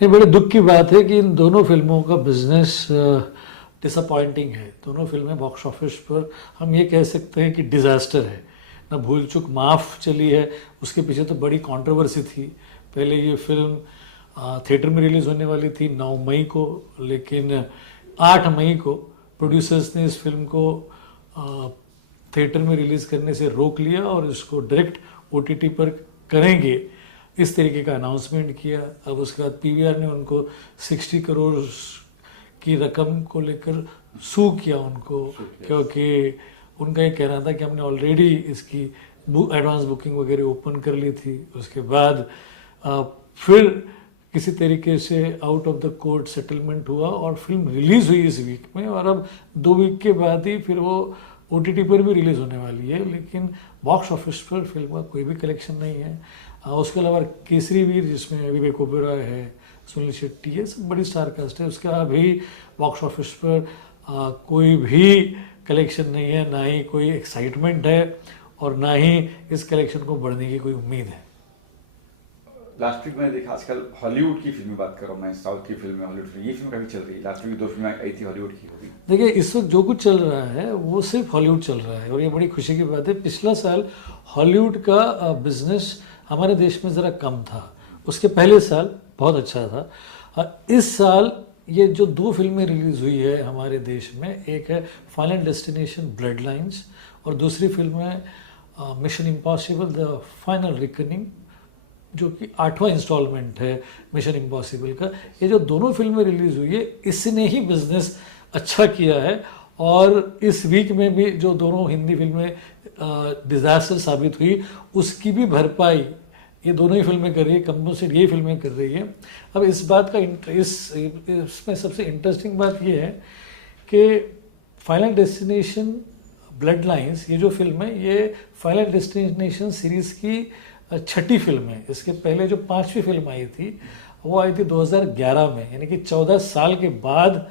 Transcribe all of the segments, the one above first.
नहीं, बड़े दुख की बात है कि इन दोनों फिल्मों का बिजनेस डिसअपॉइंटिंग है। दोनों फिल्में बॉक्स ऑफिस पर हम ये कह सकते हैं कि डिज़ास्टर है। ना भूल चूक माफ़ चली है, उसके पीछे तो बड़ी कंट्रोवर्सी थी। पहले ये फिल्म थिएटर में रिलीज़ होने वाली थी 9 मई को, लेकिन 8 मई को प्रोड्यूसर्स ने इस फिल्म को थिएटर में रिलीज़ करने से रोक लिया और इसको डायरेक्ट ओटीटी पर करेंगे इस तरीके का अनाउंसमेंट किया। अब उसके बाद पीवीआर ने उनको 60 करोड़ की रकम को लेकर सू किया उनको, क्योंकि उनका ये कहना था कि हमने ऑलरेडी इसकी एडवांस बुकिंग वगैरह ओपन कर ली थी। उसके बाद फिर किसी तरीके से out of the court settlement हुआ और फिल्म रिलीज़ हुई इस वीक में, और अब 2 वीक के बाद ही फिर वो ओटीटी पर भी रिलीज़ होने वाली है। लेकिन बॉक्स ऑफिस पर फिल्म का कोई भी कलेक्शन नहीं है। उसके अलावा केसरी वीर, जिसमें विवेक ओबेरॉय है, सुनील शेट्टी है, सब बड़ी स्टार कास्ट है, उसका अभी बॉक्स ऑफिस पर कोई भी कलेक्शन नहीं है, ना ही कोई एक्साइटमेंट है और ना ही इस कलेक्शन को बढ़ने की कोई उम्मीद है। लास्ट वीक मैंने देखा, आजकल हॉलीवुड की फिल्में बात कर रहा हूँ मैं, साउथ की फिल्में, हॉलीवुड फिल्म, ये फिल्म काफी चल रही है। लास्ट वीक 2 फिल्में आई थी हॉलीवुड की होगी। देखिए, इस वक्त जो कुछ चल रहा है वो सिर्फ हॉलीवुड चल रहा है और ये बड़ी खुशी की बात है। पिछला साल हॉलीवुड का बिजनेस हमारे देश में ज़रा कम था, उसके पहले साल बहुत अच्छा था। इस साल ये जो 2 फिल्में रिलीज़ हुई है हमारे देश में, एक है फाइनल डेस्टिनेशन ब्लड लाइन्स और दूसरी फिल्म है mission impossible the final reckoning, जो कि 8वां इंस्टॉलमेंट है मिशन इम्पॉसिबल का। ये जो दोनों फिल्में रिलीज़ हुई है, इसने ही बिजनेस अच्छा किया है। और इस वीक में भी जो दोनों हिंदी फिल्में डिज़ास्टर साबित हुई, उसकी भी भरपाई ये दोनों ही फिल्में कर रही है, कंपनसेट ये फिल्में कर रही है। अब इस बात का इसमें सबसे इंटरेस्टिंग बात ये है कि फाइनल डेस्टिनेशन ब्लड लाइन्स, ये जो फिल्म है, ये फाइनल डेस्टिनेशन सीरीज़ की 6ठी फिल्म है। इसके पहले जो 5वीं फिल्म आई थी वो आई थी 2011 में, यानी कि 14 साल के बाद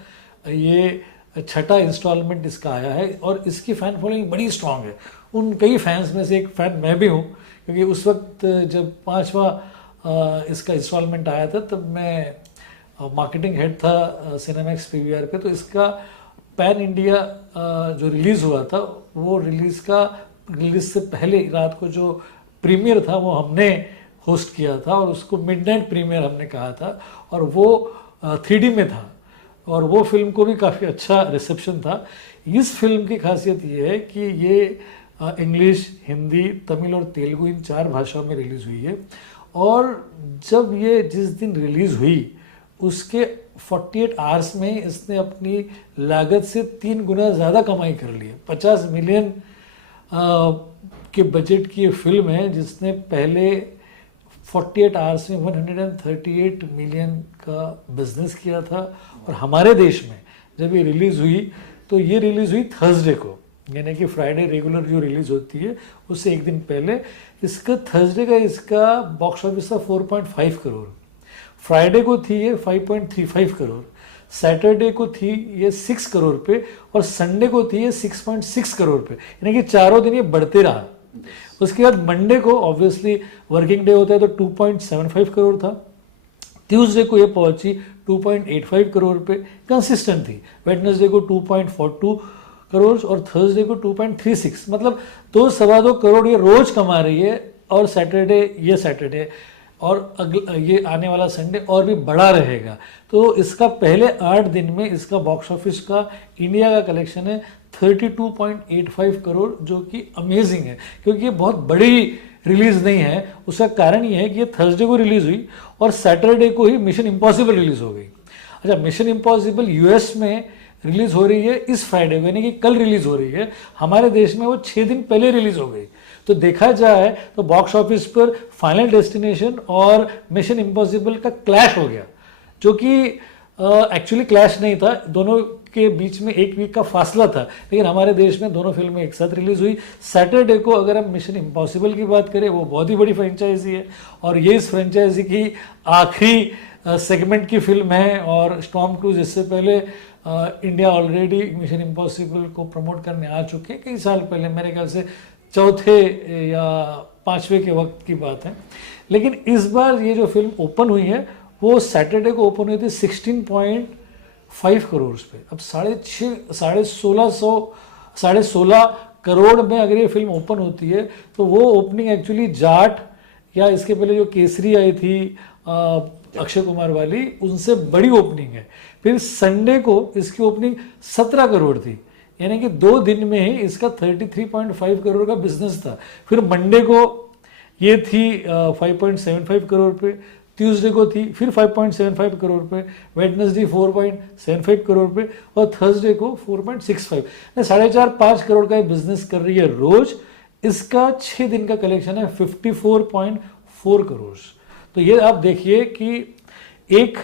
ये 6ठा इंस्टॉलमेंट इसका आया है और इसकी फ़ैन फॉलोइंग बड़ी स्ट्रांग है। उन कई फैंस में से एक फ़ैन मैं भी हूँ, क्योंकि उस वक्त जब 5वां इसका इंस्टॉलमेंट आया था तब मैं मार्केटिंग हेड था सिनेमैक्स पीवीआर पे। तो इसका पैन इंडिया जो रिलीज़ हुआ था, वो रिलीज़ से पहले रात को जो प्रीमियर था वो हमने होस्ट किया था और उसको मिडनाइट प्रीमियर हमने कहा था, और वो 3D में था और वो फिल्म को भी काफ़ी अच्छा रिसेप्शन था। इस फिल्म की खासियत ये है कि ये इंग्लिश, हिंदी, तमिल और तेलुगु, इन 4 भाषाओं में रिलीज़ हुई है। और जब ये जिस दिन रिलीज़ हुई उसके 48 आवर्स में इसने अपनी लागत से 3 गुना ज़्यादा कमाई कर ली है। 50 मिलियन के बजट की ये फिल्म है जिसने पहले 48 आवर्स में 138 मिलियन का बिजनेस किया था। और हमारे देश में जब ये रिलीज़ हुई तो ये रिलीज़ हुई थर्सडे को, यानी कि फ्राइडे रेगुलर जो रिलीज़ होती है उससे एक दिन पहले। इसका थर्सडे का इसका बॉक्स ऑफिस था 4.5 करोड़, फ्राइडे को थी ये 5.35 करोड़, सैटरडे को थी ये 6 करोड़ पे और संडे को थी ये 6.6 करोड़ पे, यानी कि चारों दिन ये बढ़ते रहा। उसके बाद मंडे को ऑब्वियसली वर्किंग डे होता है तो 2.75 करोड़ था, ट्यूसडे को ये पहुंची 2.85 करोड़ पे, कंसिस्टेंट थी। वेडनेसडे को 2.42 करोड़ और थर्सडे को 2.36, मतलब 2-2.25 करोड़ ये रोज कमा रही है। और सैटरडे और ये आने वाला संडे और भी बड़ा रहेगा। तो इसका पहले 8 दिन में इसका बॉक्स ऑफिस का इंडिया का कलेक्शन है 32.85 करोड़, जो कि अमेजिंग है, क्योंकि ये बहुत बड़ी रिलीज़ नहीं है। उसका कारण ये है कि ये थर्सडे को रिलीज़ हुई और सैटरडे को ही मिशन इम्पॉसिबल रिलीज़ हो गई। अच्छा, मिशन इम्पॉसिबल यूएस में रिलीज़ हो रही है इस फ्राइडे को, यानी कि कल रिलीज़ हो रही है। हमारे देश में वो 6 दिन पहले रिलीज़ हो गई। तो देखा जाए तो बॉक्स ऑफिस पर फाइनल डेस्टिनेशन और मिशन इम्पॉसिबल का क्लैश हो गया, जो कि एक्चुअली क्लैश नहीं था, दोनों के बीच में 1 वीक का फासला था, लेकिन हमारे देश में दोनों फिल्में एक साथ रिलीज हुई। सैटरडे को अगर हम मिशन इम्पॉसिबल की बात करें, वो बहुत ही बड़ी फ्रेंचाइजी है और ये इस फ्रेंचाइजी की आखिरी सेगमेंट की फिल्म है। और टॉम क्रूज इससे पहले इंडिया ऑलरेडी मिशन इम्पॉसिबल को प्रमोट करने आ चुके हैं कई साल पहले, मेरे ख्याल से 4थे या 5वें के वक्त की बात है। लेकिन इस बार ये जो फिल्म ओपन हुई है वो सैटरडे को ओपन हुई थी 16.5 करोड़ पे। अब 16.5 करोड़ में अगर ये फिल्म ओपन होती है तो वो ओपनिंग एक्चुअली जाट या इसके पहले जो केसरी आई थी अक्षय कुमार वाली, उनसे बड़ी ओपनिंग है। फिर संडे को इसकी ओपनिंग 17 करोड़ थी, यानी कि 2 दिन में ही इसका 33.5 करोड़ का बिजनेस था। फिर मंडे को ये थी 5.75 करोड़ पे, ट्यूसडे को थी फिर 5.75 करोड़ पे, वेडनेसडे 4.75 करोड़ पे और थर्सडे को 4.65। 4.5 करोड़ का बिजनेस कर रही है रोज। इसका 6 दिन का कलेक्शन है 54.4 करोड़। तो ये आप देखिए कि एक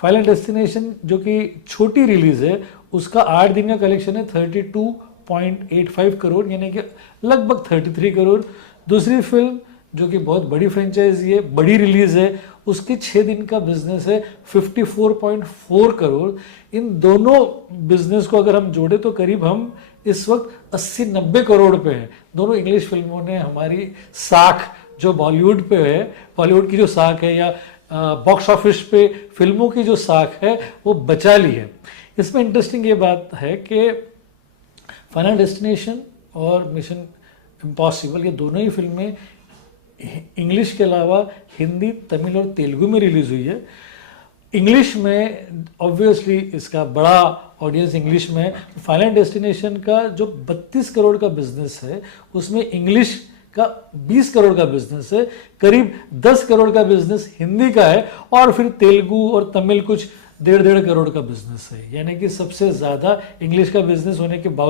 फाइनल डेस्टिनेशन जो कि छोटी रिलीज है उसका 8 दिन का कलेक्शन है 32.85 करोड़, यानी कि लगभग 33 करोड़। दूसरी फिल्म जो कि बहुत बड़ी फ्रेंचाइजी है, बड़ी रिलीज है, उसके 6 दिन का बिजनेस है 54.4 करोड़। इन दोनों बिजनेस को अगर हम जोड़े तो करीब हम इस वक्त 80-90 करोड़ पे हैं। दोनों इंग्लिश फिल्मों ने हमारी साख जो बॉलीवुड पे है, बॉलीवुड की जो साख है या बॉक्स ऑफिस पे फिल्मों की जो साख है वो बचा ली है। इसमें इंटरेस्टिंग ये बात है कि फाइनल डेस्टिनेशन और मिशन इम्पॉसिबल ये दोनों ही फिल्में इंग्लिश के अलावा हिंदी, तमिल और तेलुगु में रिलीज हुई है। इंग्लिश में ऑब्वियसली इसका बड़ा ऑडियंस इंग्लिश में। फाइनल डेस्टिनेशन का जो 32 करोड़ का बिजनेस है उसमें इंग्लिश का 20 करोड़ का बिजनेस है, करीब 10 करोड़ का बिजनेस हिंदी का है और फिर तेलुगु और तमिल कुछ 1.5 करोड़ का बिजनेस है। यानी कि सबसे ज़्यादा इंग्लिश का बिजनेस होने के बावजूद